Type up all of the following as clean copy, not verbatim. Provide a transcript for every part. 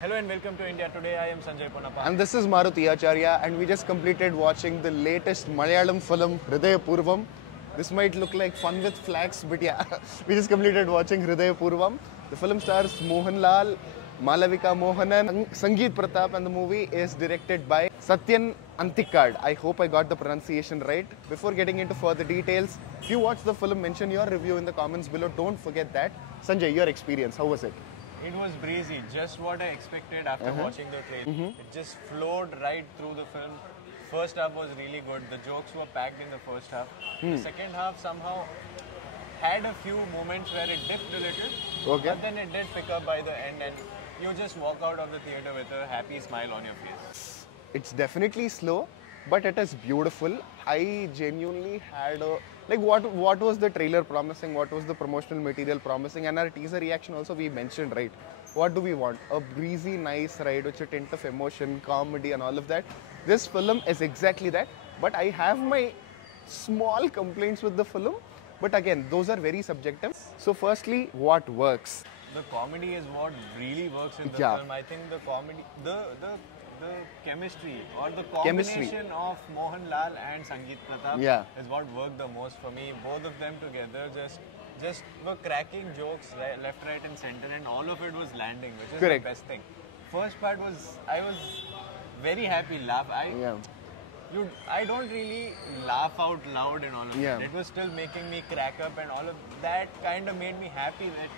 Hello and welcome to India Today. I am Sanjay Ponappa. And this is Maruti Acharya, and we just completed watching the latest Malayalam film Hridaya Purvam. This might look like fun with flags, but yeah, we just completed watching Hridaya Purvam. The film stars Mohanlal, Malavika Mohanan, Sangeet Pratap, and the movie is directed by Satyan Antikad. I hope I got the pronunciation right. Before getting into further details, if you watch the film, mention your review in the comments below. Don't forget that. Sanjay, your experience, how was it? It was breezy, just what I expected after watching the trailer. It just flowed right through the film. First half was really good. The jokes were packed in the first half. The second half somehow had a few moments where it dipped a little, Okay. but then it did pick up by the end, and you just walk out of the theater with a happy smile on your face. It's definitely slow, but it is beautiful. I genuinely had a what was the trailer promising? What was the promotional material promising? And our teaser reaction also we mentioned, right? What do we want? A breezy, nice ride with a tint of emotion, comedy, and all of that. This film is exactly that. But I have my small complaints with the film. But again, those are very subjective. So, firstly, what works? The comedy is what really works in the Yeah. film. I think the comedy, the chemistry or the Chemistry. combination of Mohanlal and Sangeet Pratap Yeah. is what worked the most for me. Both of them together just were cracking jokes left, right, and center, and all of it was landing, which is Correct. the best thing. First part I was very happy. Yeah. I don't really laugh out loud and all of Yeah. it. It was still making me crack up, and all of that kind of made me happy that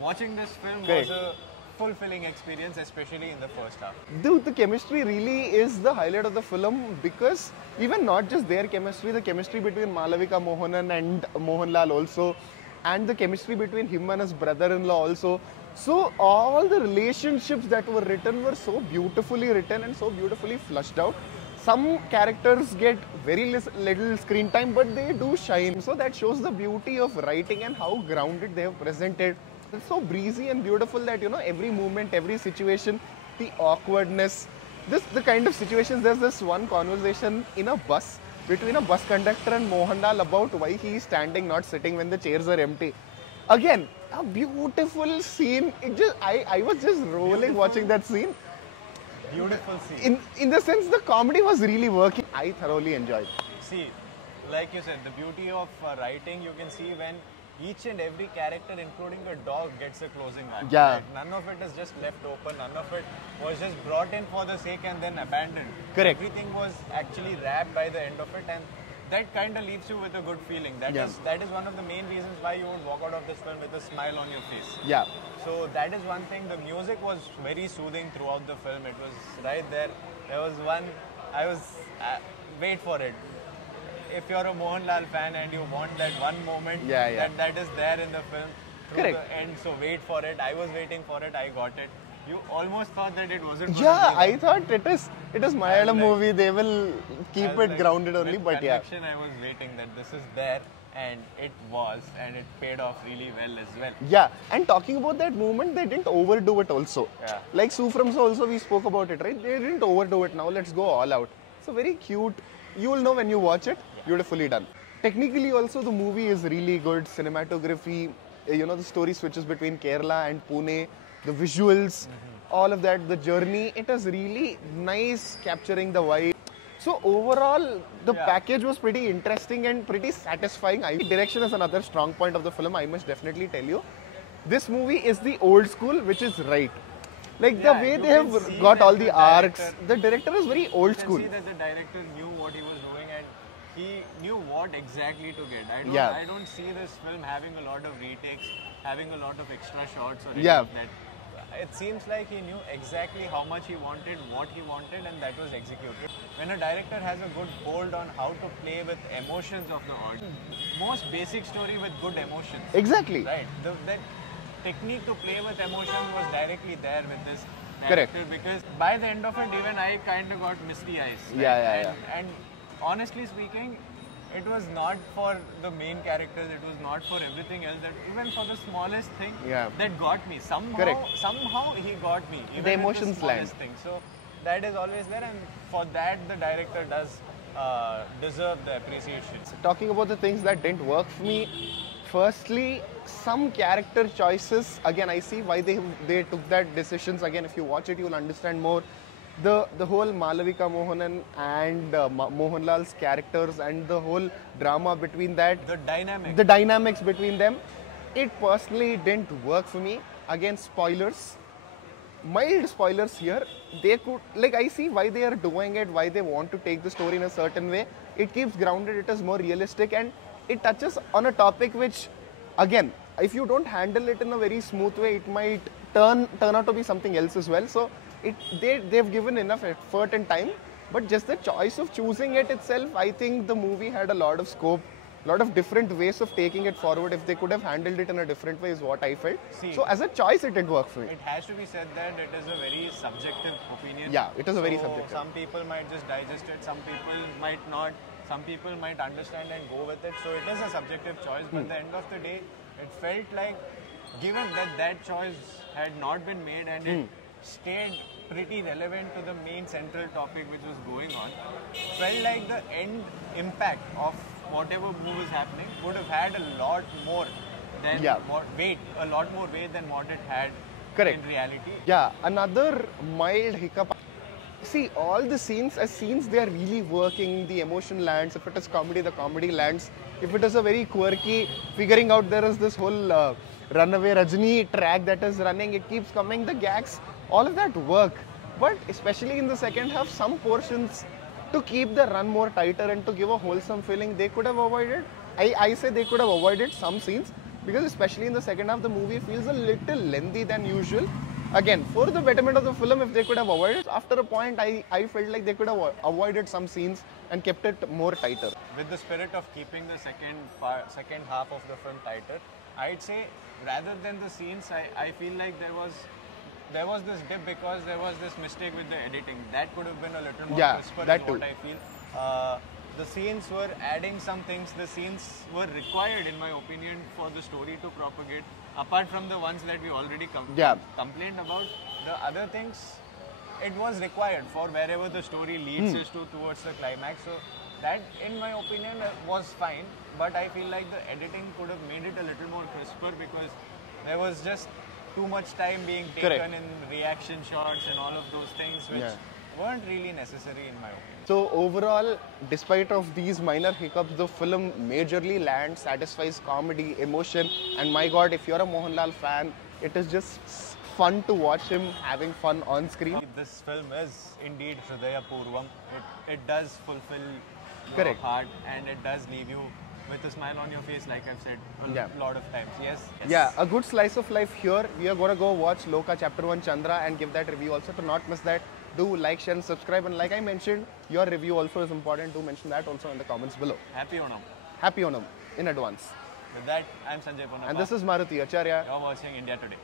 watching this film Correct. was a fulfilling experience, especially in the first half. Dude, the chemistry really is the highlight of the film because even not just their chemistry, the chemistry between Malavika Mohanan and Mohanlal also, and the chemistry between him and his brother-in-law also. So all the relationships that were written were so beautifully written and so beautifully flushed out. Some characters get very little screen time, but they do shine. So that shows the beauty of writing and how grounded they have presented. It's so breezy and beautiful that every movement, every situation, the awkwardness, the kind of situations. There's this one conversation in a bus between a bus conductor and Mohanlal about why he is standing, not sitting when the chairs are empty. Again, a beautiful scene. I was just rolling watching that scene. Beautiful scene. In the sense, the comedy was really working. I thoroughly enjoyed. See, like you said, the beauty of writing, you can see when each and every character, including the dog, gets a closing act. Yeah. Right? None of it is just left open. None of it was just brought in for the sake and then abandoned. Correct. Everything was actually wrapped by the end of it, and that kind of leaves you with a good feeling. That Yeah. is one of the main reasons why you would walk out of this film with a smile on your face. Yeah. So that is one thing. The music was very soothing throughout the film. It was right there. There was one. Wait for it. If you're a Mohanlal fan and you want that one moment, Yeah. that is there in the film through Correct. the end. So wait for it. I was waiting for it. I got it. You almost thought that it wasn't. Yeah, I thought it is Malayalam like- movie. They will keep I was it like, grounded only, with but yeah. conviction, I was waiting that this is there, and it was, and it paid off really well as well. Yeah, and talking about that movement, they didn't overdo it also. Yeah. Like Sufram also, we spoke about it, right? They didn't overdo it. Now let's go all out. So very cute. You will know when you watch it. Beautifully done. Technically also, the movie is really good. Cinematography, the story switches between Kerala and Pune. The visuals, all of that, the journey, it is really nice capturing the vibe. So overall, the Yeah. package was pretty interesting and pretty satisfying. Direction is another strong point of the film, I must definitely tell you. This movie is the old school, which is right. Like the Yeah, way you they can have see got that all the the arcs. director- The director is very old You school. can see that the director knew what he was doing, and he knew what exactly to get. Yeah. I don't see this film having a lot of retakes, having a lot of extra shots or any Yeah. of that. It seems like he knew exactly how much he wanted, what he wanted, and that was executed. When a director has a good hold on how to play with emotions of the audience, most basic story with good emotions. Exactly. Right. That technique to play with emotion was directly there with this Correct. director, because by the end of it, even I kind of got misty eyes. Right? Yeah. And honestly speaking, it was not for the main characters. It was not for everything else. That even for the smallest thing, Yeah. that got me. Correct. Somehow he got me. Even The with emotions land. smallest thing. So that is always there, and for that the director does deserve the appreciation. Talking about the things that didn't work for me, Firstly, some character choices. Again, I see why they took that decisions. Again, if you watch it, you'll understand more. The whole Malavika Mohanan and Mohanlal's characters and the whole drama between that, the dynamics between them, it personally didn't work for me. Again, spoilers, mild spoilers here. They could, like, I see why they are doing it, why they want to take the story in a certain way. It keeps grounded, it is more realistic, and it touches on a topic which, again, if you don't handle it in a very smooth way, it might turn out to be something else as well. So they've given enough effort and time, but just the choice of choosing it itself, I think the movie had a lot of scope, lot of different ways of taking it forward. If they could have handled it in a different way is what I felt. So as a choice, it didn't work for me. It has to be said that it is a very subjective opinion. Yeah, it is a very subjective. Some people might just digest it, some people might not, some people might understand and go with it. So it is a subjective choice, but at the end of the day, it felt like, given that that choice had not been made and it stayed pretty relevant to the main central topic which was going on, felt like the end impact of whatever move is happening would have had a lot more than a lot more weight than what it had in reality. Yeah, another mild hiccup. See, all the scenes, as scenes, they are really working. The emotion lands. If it is comedy, the comedy lands. If it is a very quirky, figuring out there is this whole runaway Rajni track that is running, it keeps coming, the gags, all of that work. But especially in the second half, some portions, to keep the run more tighter and to give a wholesome feeling, they could have avoided. I say they could have avoided some scenes, because especially in the second half, the movie feels a little lengthy than usual. Again, for the betterment of the film, if they could have avoided, after a point, I felt like they could have avoided some scenes and kept it more tighter. With the spirit of keeping the second half of the film tighter, I'd say rather than the scenes, I feel like there was this dip because there was this mistake with the editing. That could have been a little more crisper, is what I feel. The scenes were adding some things. The scenes were required, in my opinion, for the story to propagate. Apart from the ones that we already complained about, the other things, it was required for wherever the story leads us towards the climax. So that, in my opinion, was fine. But I feel like the editing could have made it a little more crisper, because there was just too much time being taken in reaction shots and all of those things, which weren't really necessary in my opinion. So overall, despite of these minor hiccups, the film majorly lands, satisfies comedy, emotion, and my God, if you're a Mohanlal fan, it is just fun to watch him having fun on screen. This film is indeed Hridaya Purvam. It does fulfill your heart, and it does leave you with a smile on your face, like I've said a lot of times. Yes. Yeah, a good slice of life here. We are going to go watch Loka Chapter 1 Chandra and give that review also. To not miss that, do like, share and subscribe. And like I mentioned, your review also is important. Do mention that also in the comments below. Happy Onam. Happy Onam in advance. With that, I'm Sanjay Ponnappa. And this is Maruti Acharya. You're watching India Today.